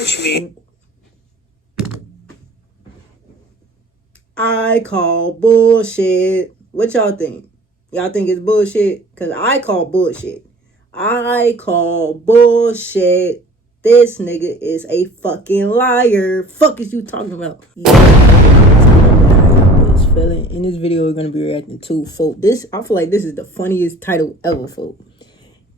punch me. I call bullshit. What y'all think? Y'all think it's bullshit? Because I call bullshit. I call bullshit. This nigga is a fucking liar. Fuck is you talking about? Feeling. In this video, we're gonna be reacting to, folk. I feel like this is the funniest title ever, folk.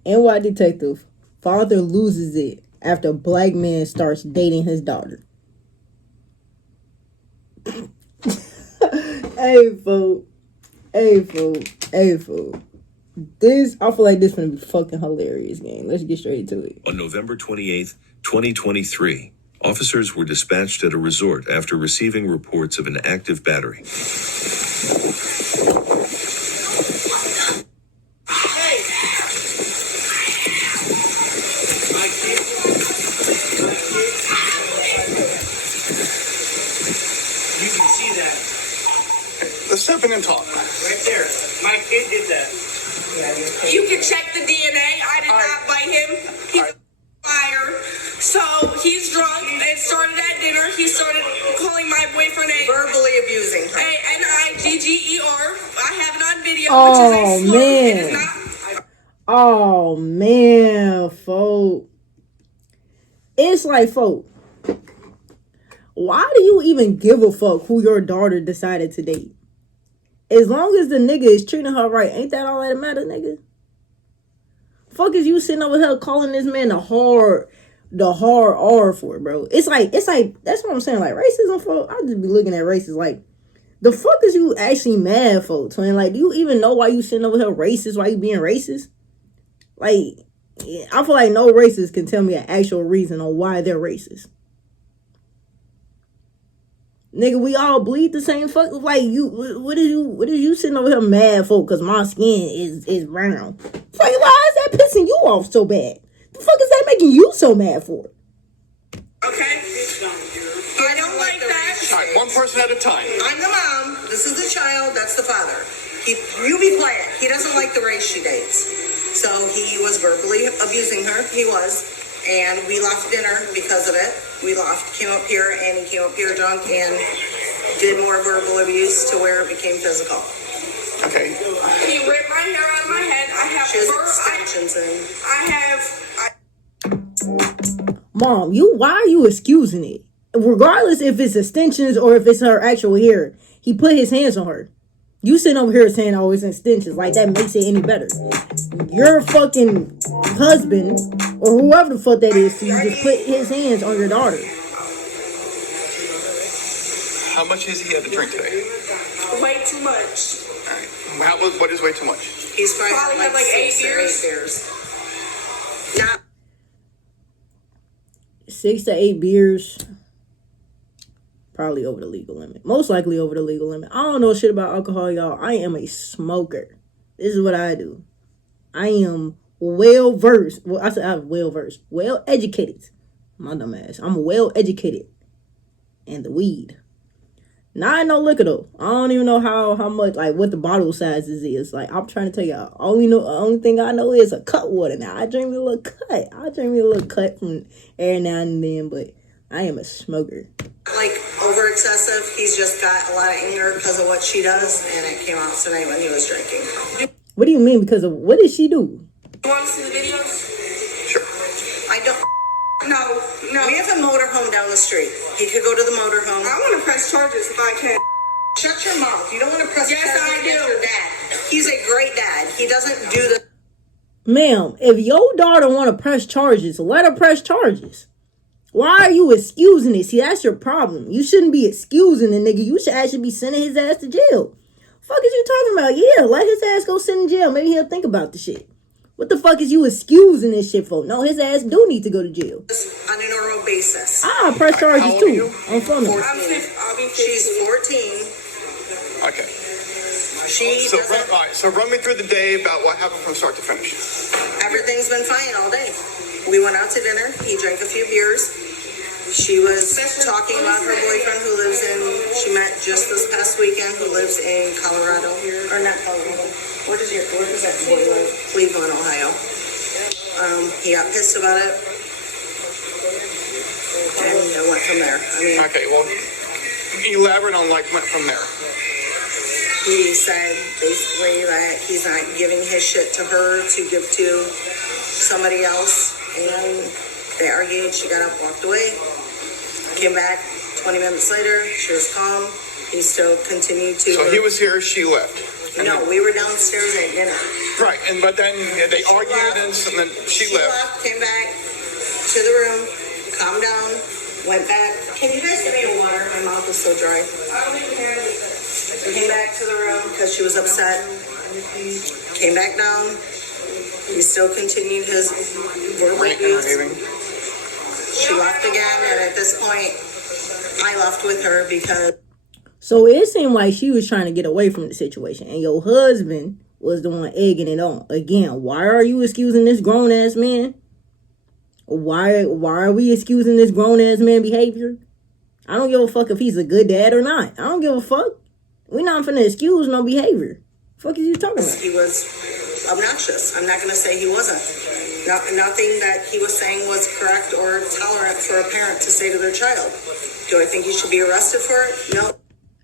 NY Detective. Father loses it after black man starts dating his daughter. Hey, folk. Hey, folk. Hey, folk. I feel like this is gonna be fucking hilarious, gang. Let's get straight to it. On November 28th, 2023, officers were dispatched at a resort after receiving reports of an active battery. You can see that. Let's step in and talk. Right there. My kid did that. You can check the DNA. I did not bite him. He's a liar. So he's drunk and started at dinner. He started calling my boyfriend verbally abusing her. A-N-I-G-G-E-R. I have it on video, which is a slur. Man. It is not. Oh, man, folk. It's like, folk, why do you even give a fuck who your daughter decided to date? As long as the nigga is treating her right, ain't that all that matters, nigga? Fuck is you sitting over here calling this man the hard R for, bro? It's like, that's what I'm saying. Like, racism, folk, I just be looking at racists like, the fuck is you actually mad for, twin? Like, do you even know why you sitting over here racist? Why you being racist? Like, I feel like no racist can tell me an actual reason on why they're racist. Nigga, we all bleed the same fuck. Like, what is you sitting over here mad for? Cause my skin is brown. Like, why is that pissing you off so bad? The fuck is that making you so mad for? Okay? I don't like that. All right, one person at a time. I'm the mom. This is the child. That's the father. You be quiet. He doesn't like the race she dates. So he was verbally abusing her. He was. And we left dinner because of it. We left, came up here, and he came up here drunk and did more verbal abuse to where it became physical. Okay. He ripped my hair out of my head. I have She has extensions in. Mom, why are you excusing it? Regardless if it's extensions or if it's her actual hair, he put his hands on her. You sitting over here saying, oh, it's extensions. Like, that makes it any better. Your fucking husband, or whoever the fuck that is, so you just put his hands on your daughter. How much has he had to drink today? Way too much. All right. What is way too much? He's Probably had like 8 beers. Not 6 to 8 beers. Probably over the legal limit. Most likely over the legal limit. I don't know shit about alcohol, y'all. I am a smoker. This is what I do. I am well versed. Well, I said I'm well versed. Well educated. My dumb ass. I'm well educated. And the weed. Now I know liquor though. I don't even know how much, like, what the bottle sizes is. Like, I'm trying to tell y'all. Only thing I know is a cut water. Now I drink me a little cut. From every now and then, but I am a smoker. like over excessive. He's just got a lot of anger because of what she does, and it came out tonight when he was drinking. What do you mean? Because of what did she do? You want to see the videos? Sure. I don't. No. We have a motorhome down the street. He could go to the motorhome. I want to press charges if I can. Shut your mouth. You don't want to press Yes, charges I against do. your dad. He's a great dad. He doesn't do the. Ma'am, if your daughter want to press charges, let her press charges. Why are you excusing it? See, that's your problem. You shouldn't be excusing the nigga. You should actually be sending his ass to jail. Fuck is you talking about? Yeah, let his ass go sit in jail. Maybe he'll think about the shit. What the fuck is you excusing this shit for? No, his ass do need to go to jail. On a normal basis. Press charges too. I'm from I'll be 15. She's 14. Okay. She So doesn't. so run me through the day about what happened from start to finish. Everything's been fine all day. We went out to dinner. He drank a few beers. She was talking about her boyfriend who lives in, she met just this past weekend, who lives in Colorado. Or not Colorado. Where does that boy live? Cleveland, Ohio. He got pissed about it. from there. I mean, Okay, well, elaborate on like went from there. he said basically that he's not giving his shit to her to give to somebody else, and they argued. She got up, walked away, came back 20 minutes later. She was calm. He still continued to. So he was here, she left. No, we were downstairs at dinner. Right, but then they argued, and then she left. Came back to the room, calmed down, went back. Can you guys give me a water? My mouth is so dry. I don't even have anything. Came back to the room because she was upset. Came back down. He still continued his verbal abuse. She left again, and at this point, I left with her because. So it seemed like she was trying to get away from the situation, and your husband was the one egging it on. Again, why are you excusing this grown ass man? Why are we excusing this grown ass man behavior? I don't give a fuck if he's a good dad or not. I don't give a fuck. We're not finna excuse no behavior. Fuck is you talking about? He was obnoxious. I'm not gonna say he wasn't. Nothing that he was saying was correct or tolerant for a parent to say to their child. Do I think he should be arrested for it? No.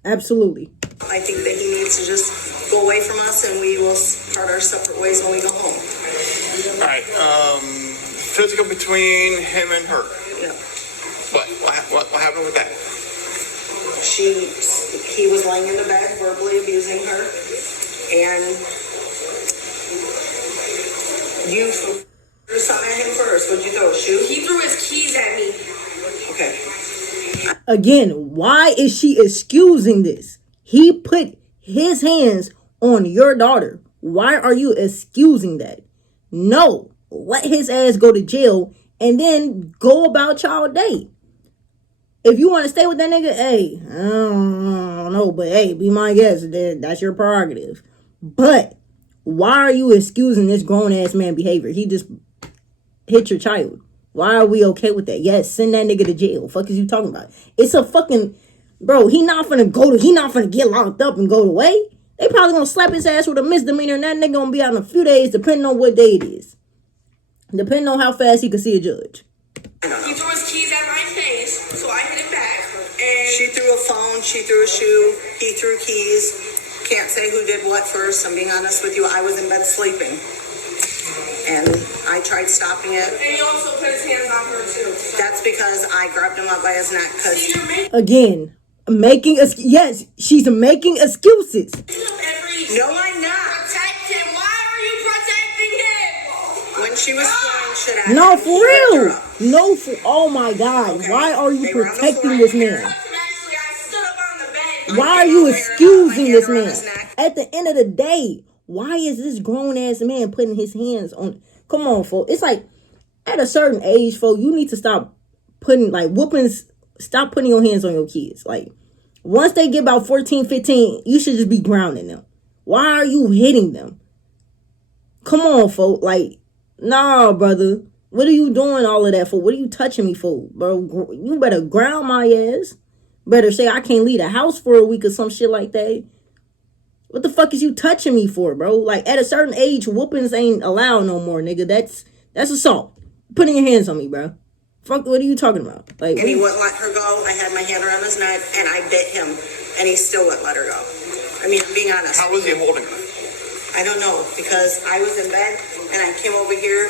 Absolutely. I think that he needs to just go away from us, and we will part our separate ways when we go home. All right, physical between him and her. Yeah. What happened with that? He was laying in the bed, verbally abusing her, and you threw something at him first. What'd you throw? A shoe? He threw his keys at me. Okay. Again, why is she excusing this? He put his hands on your daughter. Why are you excusing that? No, let his ass go to jail and then go about y'all day. If you want to stay with that nigga, hey, I don't know, but hey, be my guest. That's your prerogative. But why are you excusing this grown ass man behavior? He just hit your child. Why are we okay with that? Yes, send that nigga to jail. Fuck is you talking about? It's a fucking bro. He not finna get locked up and go away. They probably gonna slap his ass with a misdemeanor, and that nigga gonna be out in a few days, depending on what day it is. Depending on how fast he can see a judge. He threw his keys at my face, so I hit him back. And She threw a phone. She threw a shoe. He threw keys. Can't say who did what first. I'm being honest with you. I was in bed sleeping, and I tried stopping it. And he also put his hands on her too. That's because I grabbed him up by his neck. Cause See, you're making Again, yes, she's making excuses. no, I'm not. protect him. Why are you protecting him? When she was throwing shit at No, him, for he lifted her real. up. No, for oh my God. Okay. Why are you They were on the protecting floor this here. man? Actually, I stood up on the bed. Why are you excusing this man? At the end of the day, why is this grown ass man putting his hands on? Come on, folks. It's like at a certain age, folks, you need to stop putting like whoopings. Stop putting your hands on your kids. Like once they get about 14, 15, you should just be grounding them. Why are you hitting them? Come on, folks. Like, nah, brother. What are you doing all of that for? What are you touching me for, bro? You better ground my ass. Better say I can't leave the house for a week or some shit like that. What the fuck is you touching me for, bro? Like, at a certain age, whoopings ain't allowed no more, nigga. That's assault. Putting your hands on me, bro. Fuck, what are you talking about? Like, And he wouldn't let her go. I had my hand around his neck, and I bit him, and he still wouldn't let her go. I mean, I'm being honest. How was he holding her? I don't know, because I was in bed, and I came over here.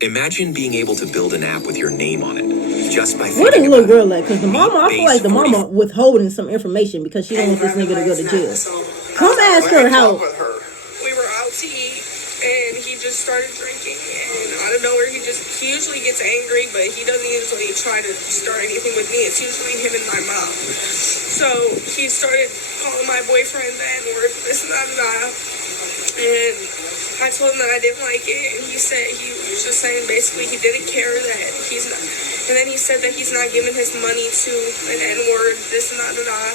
Imagine being able to build an app with your name on it just by where thinking the little about girl at? Because the mama, I feel like the mama withholding some information because she don't want this nigga to go to jail. Come ask her how. We were out to eat, and he just started drinking, and out of nowhere, he usually gets angry, but he doesn't usually try to start anything with me. It's usually him and my mom. So he started calling my boyfriend the N-word, this and that and that. And I told him that I didn't like it, and he said he was just saying basically he didn't care that he's not. And then he said that he's not giving his money to an N-word, this and that and that.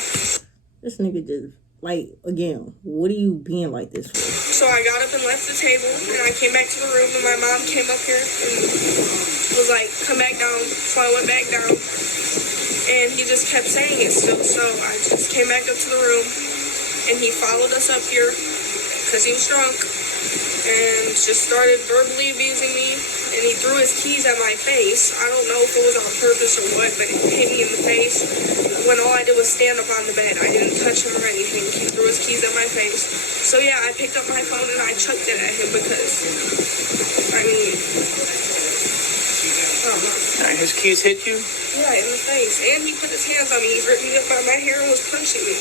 This nigga just, like, again, what are you being like this for? So I got up and left the table, and I came back to the room, and my mom came up here and was like, come back down. So I went back down, and he just kept saying it still. So I just came back up to the room, and he followed us up here because he was drunk and just started verbally abusing me. and he threw his keys at my face. I don't know if it was on purpose or what, but it hit me in the face when all I did was stand up on the bed. I didn't touch him or anything. He threw his keys at my face. So yeah, I picked up my phone and I chucked it at him because, I mean, His keys hit you? yeah, in the face. And he put his hands on me. He ripped me up by my hair and was punching me.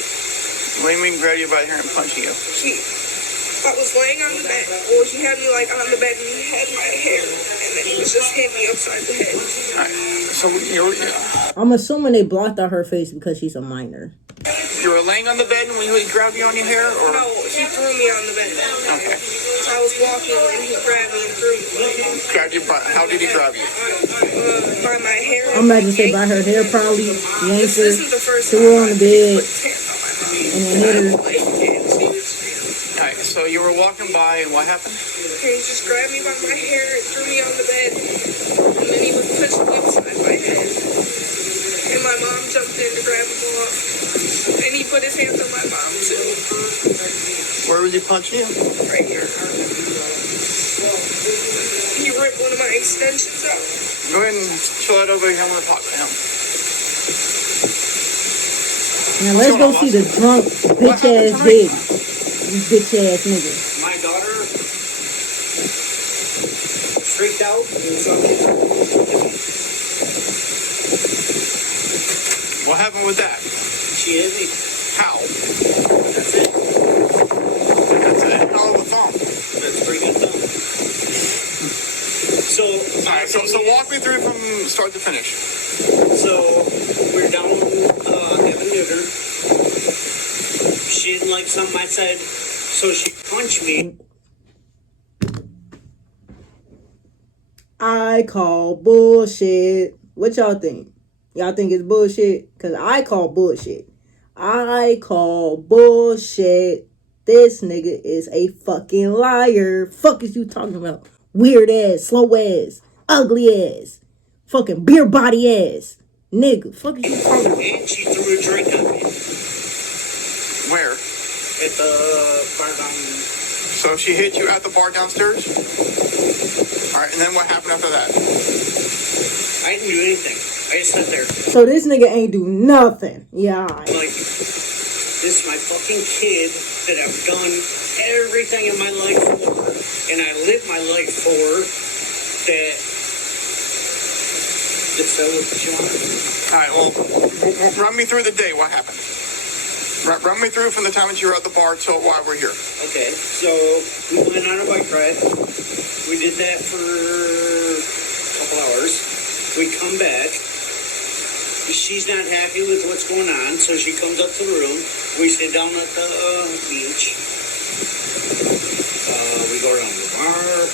What do you mean grab you by the hair and punching you? I was laying on the bed. Well, he had me like on the bed and he had my hair. And then he was just hitting me upside the head. Alright, so I'm assuming they blocked out her face because she's a minor. you were laying on the bed when he grabbed you on your hair? Or? No, he threw me on the bed. Okay. I was walking and he grabbed me and threw me. Grabbed you by, how did he grab you? By my hair. I'm about to say by her hair, probably. Yanked her, This is the first threw her on the bed, and then hit her. Alright, so you were walking by and what happened? He just grabbed me by my hair and threw me on the bed. And then he was pushing me upside my head. And my mom jumped in to grab him off. And he put his hands on my mom too. Where was he punching you? Right here. He ripped one of my extensions out. Go ahead and chill out over here. I want to talk to him. Now let's go see the drunk bitch ass daddy. You bitch ass nigga. My daughter freaked out and so What happened with that? she hit me. How? That's it. That's it. How was the phone? That's pretty good though. So, Alright, so walk me through from start to finish. So we're down having dinner. She didn't like something I said, so she punched me. I call bullshit. What y'all think? Y'all think it's bullshit? Because I call bullshit. I call bullshit. This nigga is a fucking liar. Fuck is you talking about? Weird ass, slow ass, ugly ass, fucking beer body ass. Nigga, fuck is you talking about? And she threw a drink at me Where? at the bar down. So she hit you at the bar downstairs? Alright, and then what happened after that? I didn't do anything. I just sat there. So this nigga ain't do nothing. Yeah, alright. Like, this is my fucking kid that I've done everything in my life for, and I live my life for, that is that what you want? Alright, well, run me through the day. What happened? Run me through from the time that you were at the bar till while we're here. Okay, so we went on a bike ride. We did that for a couple hours. We come back. She's not happy with what's going on, so she comes up to the room. We sit down at the beach. We go around the bar.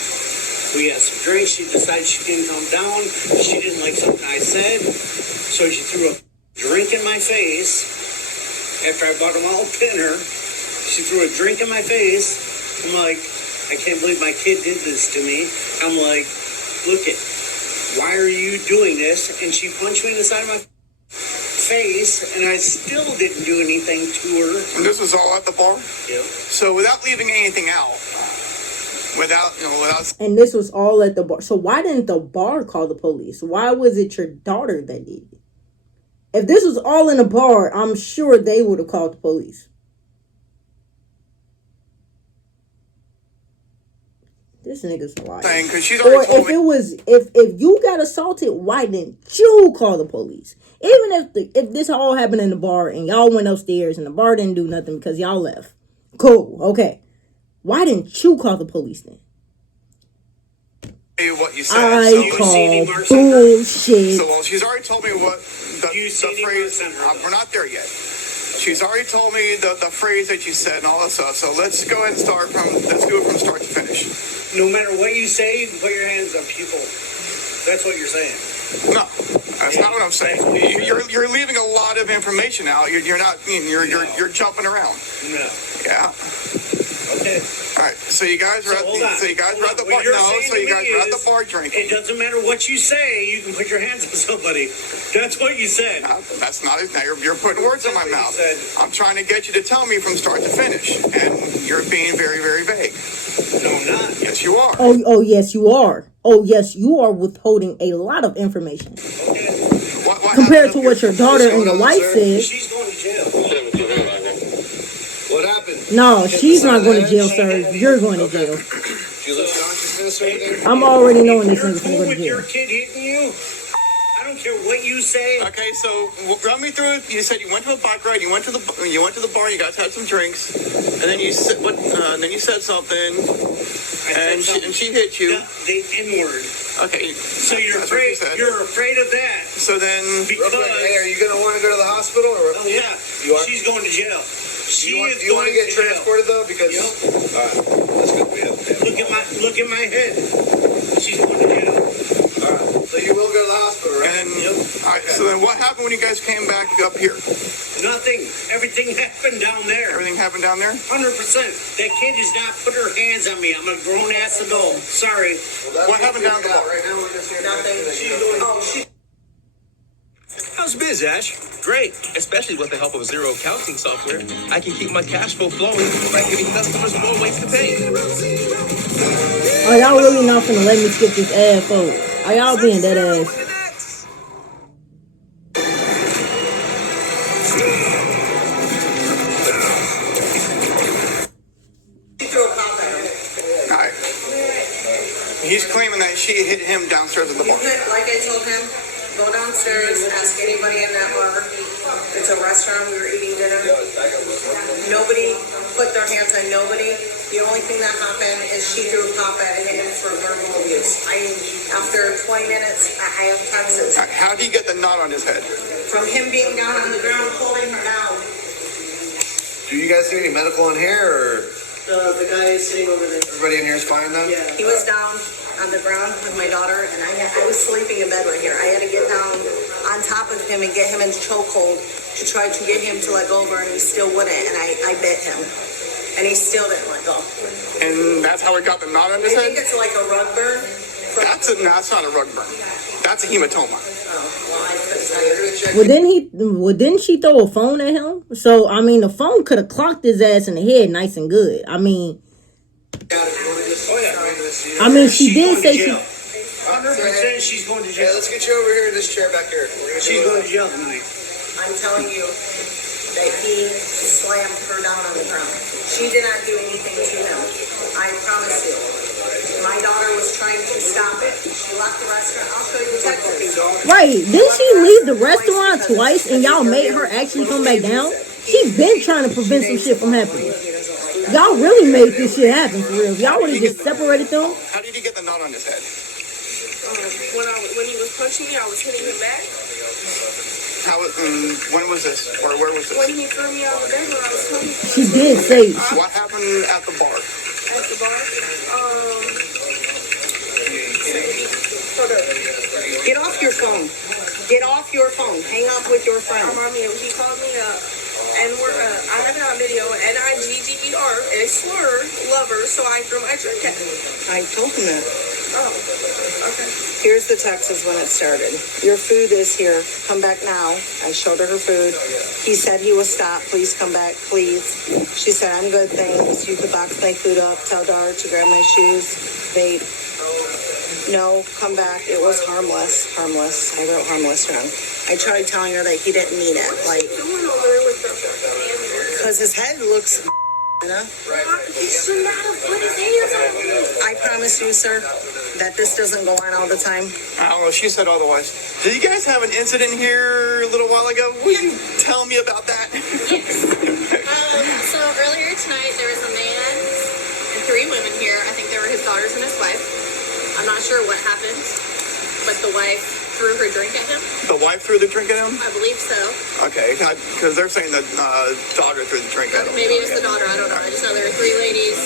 We had some drinks. She decided she didn't come down. She didn't like something I said, so she threw a drink in my face. After I bought them all dinner, she threw a drink in my face. I'm like, I can't believe my kid did this to me. I'm like, look it, why are you doing this? And she punched me in the side of my face, and I still didn't do anything to her. And this was all at the bar? Yeah. So without leaving anything out, without... And this was all at the bar. So why didn't the bar call the police? Why was it your daughter that did it? If this was all in a bar, I'm sure they would have called the police. This nigga's a liar. Because she's Or already told if me... it was, if you got assaulted, why didn't you call the police? Even if this all happened in the bar and y'all went upstairs and the bar didn't do nothing because y'all left. Cool, okay. Why didn't you call the police then? What you said. I So, call bullshit. well, she's already told me what the phrase. We're not there yet. She's already told me the phrase that you said and all that stuff. So let's go ahead and let's do it from start to finish. No matter what you say, you can put your hands up people. That's what you're saying. No, that's not what I'm saying. You're leaving a lot of information out. You're not. You're jumping around. No. Yeah. Okay. All right. So you guys were at the bar. No. So you guys were at the bar drinking. It doesn't matter what you say. You can put your hands on somebody. That's what you said. That's not it. Now you're putting words in my mouth. I'm trying to get you to tell me from start to finish, and you're being very, very vague. No, I'm not. Yes, you are. Oh, yes, you are. oh yes, you are withholding a lot of information What compared to happened what your daughter and your wife said. She's going to jail. What happened? No, she's not going to jail, sir. You're going to jail. Did you lose consciousness or anything? I'm already knowing this nigga's You're going cool to go with to jail. your kid hitting you? I don't care what you say. Okay, so run me through it. You said you went to a bike ride. You went to the bar. You guys had some drinks, and then you said then you said something, and she hit you. The N-word. Okay. So you're That's what afraid. she said. You're afraid of that So then, because Hey, are you going to want to go to the hospital? Or oh yeah, You are? she's going to jail. She do is you want going to get jail. transported though? Because Yep. all right, that's good. We have Look at my head. She's going to jail. all right. So you will go to the hospital, right? and all right. So then, what happened when you guys came back up here? Nothing. Everything happened down there. Everything happened down there. 100%. That kid has not put her hands on me. I'm a grown ass adult. Sorry. Well, What happened down at the bar? Right now we're just here. Nothing. How's biz, Ash? Great, especially with the help of zero accounting software. I can keep my cash flow flowing by giving customers more ways to pay. Are y'all really not finna let me skip this ad, folks? Are y'all being dead ass? She threw a pop at him. All right. He's claiming that she hit him downstairs at the bar. Like I told him, go downstairs, ask anybody in that bar. It's a restaurant, we were eating dinner. Nobody put their hands on nobody. The only thing that happened is she threw a pop at him for verbal abuse. After 20 minutes, I have texts How did he get the knot on his head? from him being down on the ground, holding her down. Do you guys do any medical in here, or The guy is sitting over there. everybody in here is fine then? Yeah. He was down on the ground with my daughter, and I was sleeping in bed right here. I had to get down on top of him and get him into chokehold to try to get him to let go of her, and he still wouldn't, and I bit him. And he still didn't let go. And that's how he got the knot on I his think head? it's like a rug burn. That's not a rug burn. That's a hematoma. Oh, well, I couldn't tell you. Well, didn't she throw a phone at him? So, I mean, the phone could have clocked his ass in the head nice and good. I mean, she did say she... 100% she's going to Yeah, jail. let's get you over here in this chair back here. She's going to jail tonight. I'm telling you that he slammed her down on the ground. She did not do anything to him. I promise you. My daughter was trying to stop it. She left the restaurant. I'll show you the text. Right, didn't she leave the restaurant twice and y'all made her actually come back down? She been trying to prevent some shit from happening. Y'all really made this shit happen for real. If y'all would have just separated them. How did he get the knot on his head? When he was punching me, I was hitting him back. When was this? Or where was When this? he threw me out of bed when I was coming She did say, What happened at the bar? at the bar, hold up. Get off your phone. Get off your phone. Hang up with your friend. He called me up, and I have it on video, NIGDER, a slur, lover, so I threw my drink at him. I told him that. Oh, okay. Here's the text is when it started. Your food is here. Come back now. I showed her food. He said he will stop. Please come back, please. She said, I'm good, thanks. You could box my food up. Tell Dar to grab my shoes. Vape. No, come back. It was harmless. Harmless. I wrote harmless wrong. I tried telling her that he didn't mean it. Like, Someone over there with the because his head looks, you know? He should not have put his hands on me. I promise you, sir, that this doesn't go on all the time. I don't know. She said otherwise. Did you guys have an incident here a little while ago? Will you tell me about that? So earlier tonight, there was a man and 3 women here. I think they were his daughters and his wife. I'm not sure what happened, but the wife threw her drink at him. The wife threw the drink at him? I believe so. Okay, because they're saying the daughter threw the drink at him. Maybe it was the daughter. I don't know. I just know there were 3 ladies.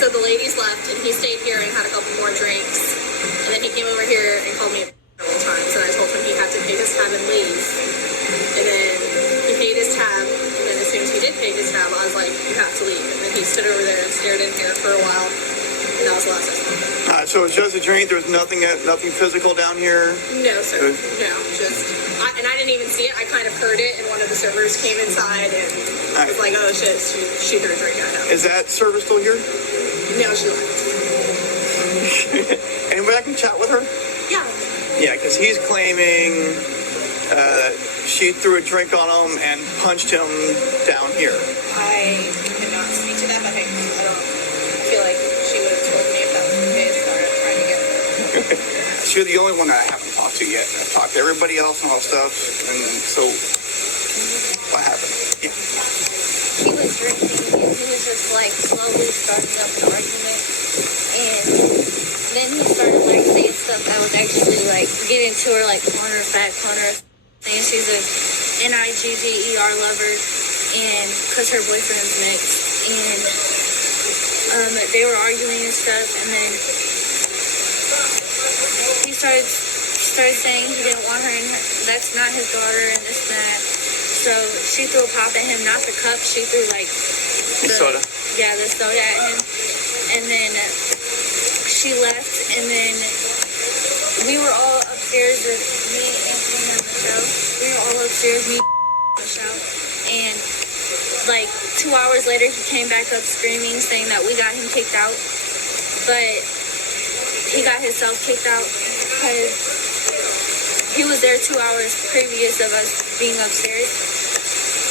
So the ladies left, and he stayed here and had a couple more drinks. And then he came over here and called me several times, and I told him he had to pay his tab and leave. And then he paid his tab, and then as soon as he did pay his tab, I was like, you have to leave. And then he stood over there and stared in here for a while, and that was the last I saw him. So it's just a drink. There's nothing physical down here. No, sir. Good. No, and I didn't even see it. I kind of heard it, and one of the servers came inside and was like, oh shit, she threw a drink at him. Is that server still here? No, she left. Anybody I can chat with her? Yeah. Yeah, because he's claiming she threw a drink on him and punched him down here. I cannot speak to that, but I don't know. I feel like she would have told me if that was the case, or trying to get her. You're the only one that I haven't talked to yet. I've talked to everybody else and all stuff, and so what happened? Yeah. He was drinking, and he was just like slowly starting up the argument, and then he started like saying stuff that was actually like getting to her, like calling her fat, calling her saying she's a NYDETECTIVE lover, and because her boyfriend is mixed, and they were arguing and stuff, and then he started saying he didn't want her in her, that's not his daughter, and this and that. So she threw a pop at him, not the cup, she threw like The soda. Yeah, the soda at him, and then she left, and then we were all upstairs with me, Anthony, and Michelle. We were all upstairs, me, Michelle, and like 2 hours later, he came back up screaming, saying that we got him kicked out, but he got himself kicked out because he was there 2 hours previous of us being upstairs.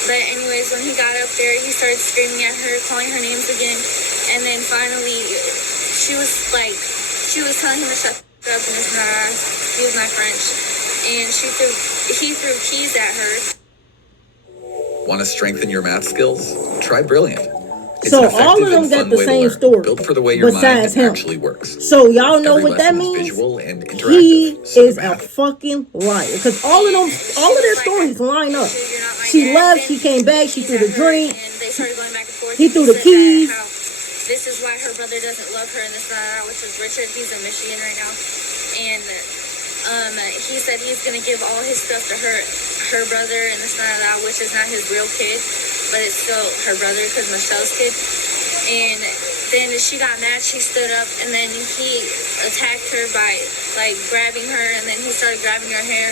But anyways, when he got up there, he started screaming at her, calling her names again, and then finally, she was telling him to shut up, and this and that, excuse my French, and he threw keys at her. Want to strengthen your math skills? Try Brilliant. It's So an effective all of them and got fun the way to same learn, story, built for the way your besides mind him. actually works. So y'all know Every what that lesson is means? visual and He interactive. So is the a math. fucking liar. Because all of their stories line up. She left, she came back, she threw the drink, And they started going back and forth. he threw the said keys. that how this is why her brother doesn't love her, and this and that, which is Richard. He's in Michigan right now, and he said he's gonna give all his stuff to her brother, and this and that, which is not his real kid, but it's still her brother because Michelle's kid. And then she got mad. She stood up, and then he attacked her by like grabbing her, and then he started grabbing her hair,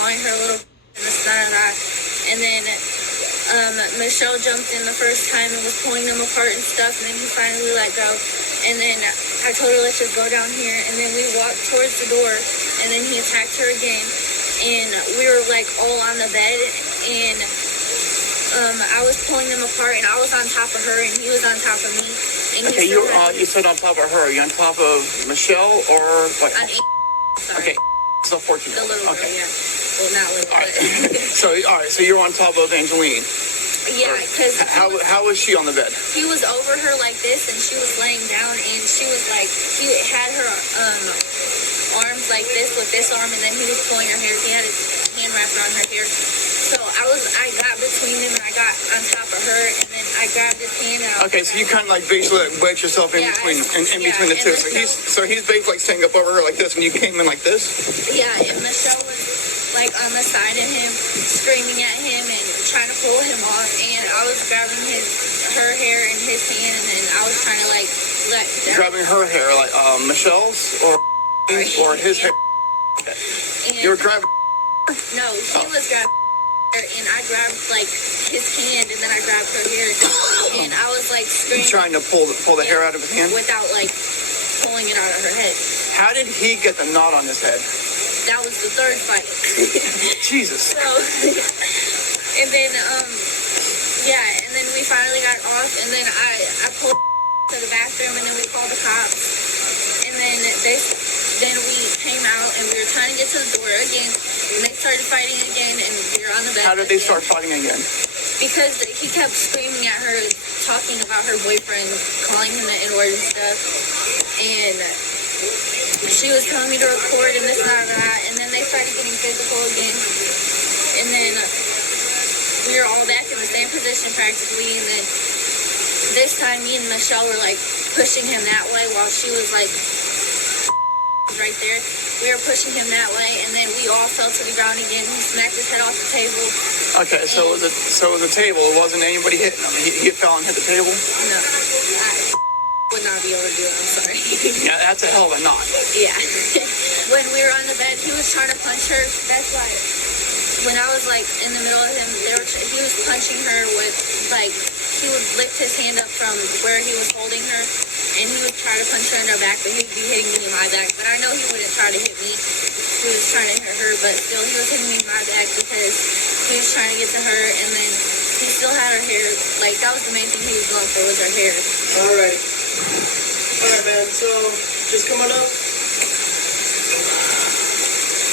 calling her a little and this and that, and then. Michelle jumped in the first time and was pulling them apart and stuff, and then he finally let go. And then I told her, let's just go down here. And then we walked towards the door, and then he attacked her again. And we were like all on the bed, and I was pulling them apart, and I was on top of her, and he was on top of me. And Okay, he you said on top of her. Are you on top of Michelle or what? on sorry. Okay, so 14. The little girl, Okay. yeah. Well, not little, All right. but all right. So you're on top of Angeline. yeah, because How was she on the bed? he was over her like this, and she was laying down, and she was like, he had her arms like this with this arm, and then he was pulling her hair. He had his hand wrapped around her hair. So I got between them, and I got on top of her, and then I grabbed his hand out. Okay, so you kind of like basically like wedged yourself in Yeah, between in yeah, between the and two. Michelle- He's basically like standing up over her like this, and you came in like this. Yeah, and Michelle was like on the side of him, screaming at him and trying to pull him off, and I was grabbing her hair in his hand, and then I was trying to like let that. Grabbing her hair, like Michelle's or his hair. And You were grabbing. no, he was grabbing her, and I grabbed like his hand, and then I grabbed her hair, and I was like screaming Trying to pull the hair out of his hand. without like pulling it out of her head. How did he get the knot on his head? That was the third fight. Jesus. So, and then, yeah, and then we finally got off, and then I pulled to the bathroom, and then we called the cops, and then we came out, and we were trying to get to the door again, and they started fighting again, and we were on the bed. How did they again. start fighting again? Because he kept screaming at her, talking about her boyfriend, calling him the N-word and stuff, and she was telling me to record and this and that, and then they started getting physical again, and then we were all back in the same position practically, and then this time me and Michelle were like pushing him that way while she was like right there. We were pushing him that way, and then we all fell to the ground again. He smacked his head off the table. Okay, so it was a table. It wasn't anybody hitting him. He fell and hit the table. No, I would not be able to do it. I'm sorry. Yeah, that's a hell of a knot. Yeah. When we were on the bed, he was trying to punch her. That's why when I was like in the middle of him, he was punching her with like he would lift his hand up from where he was holding her, and he would try to punch her in her back, but he would be hitting me in my back. But I know he wouldn't try to hit me. He was trying to hit her, but still he was hitting me in my back because he was trying to get to her, and then he still had her hair. Like, that was the main thing he was going for, was her hair. Alright. Alright, man. So, just come on up.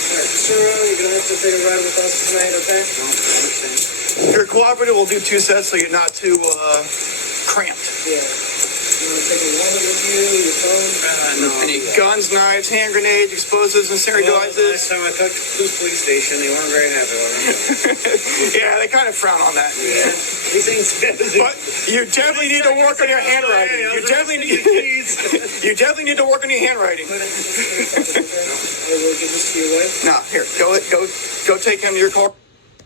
Alright, turn around. You're going to have to take a ride with us tonight, okay? If you're cooperative, we'll do 2 sets so you're not too cramped. Yeah. You want to take a wallet with you, your phone? No. Any guns, knives, hand grenades, explosives, incendiary devices? Last time I talked to the police station, they weren't very happy with it. Yeah, they kind of frown on that. Yeah. These things. But you definitely need to work on your handwriting. You definitely need to work on your handwriting. We'll give this to your wife. No, here, go take him to your car.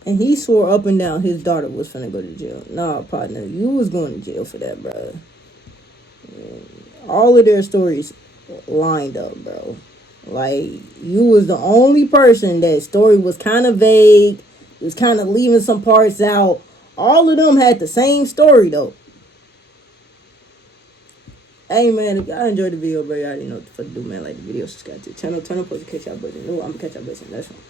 And he swore up and down his daughter was finna go to jail. Nah, partner, you was going to jail for that, bro. All of their stories lined up, bro. Like, you was the only person that story was kind of vague. It was kind of leaving some parts out. All of them had the same story, though. Hey, man, if y'all enjoyed the video, bro, y'all already know what the fuck to do, man. Like the video, subscribe to the channel, turn on post notification button. I'm gonna catch y'all button. That's one.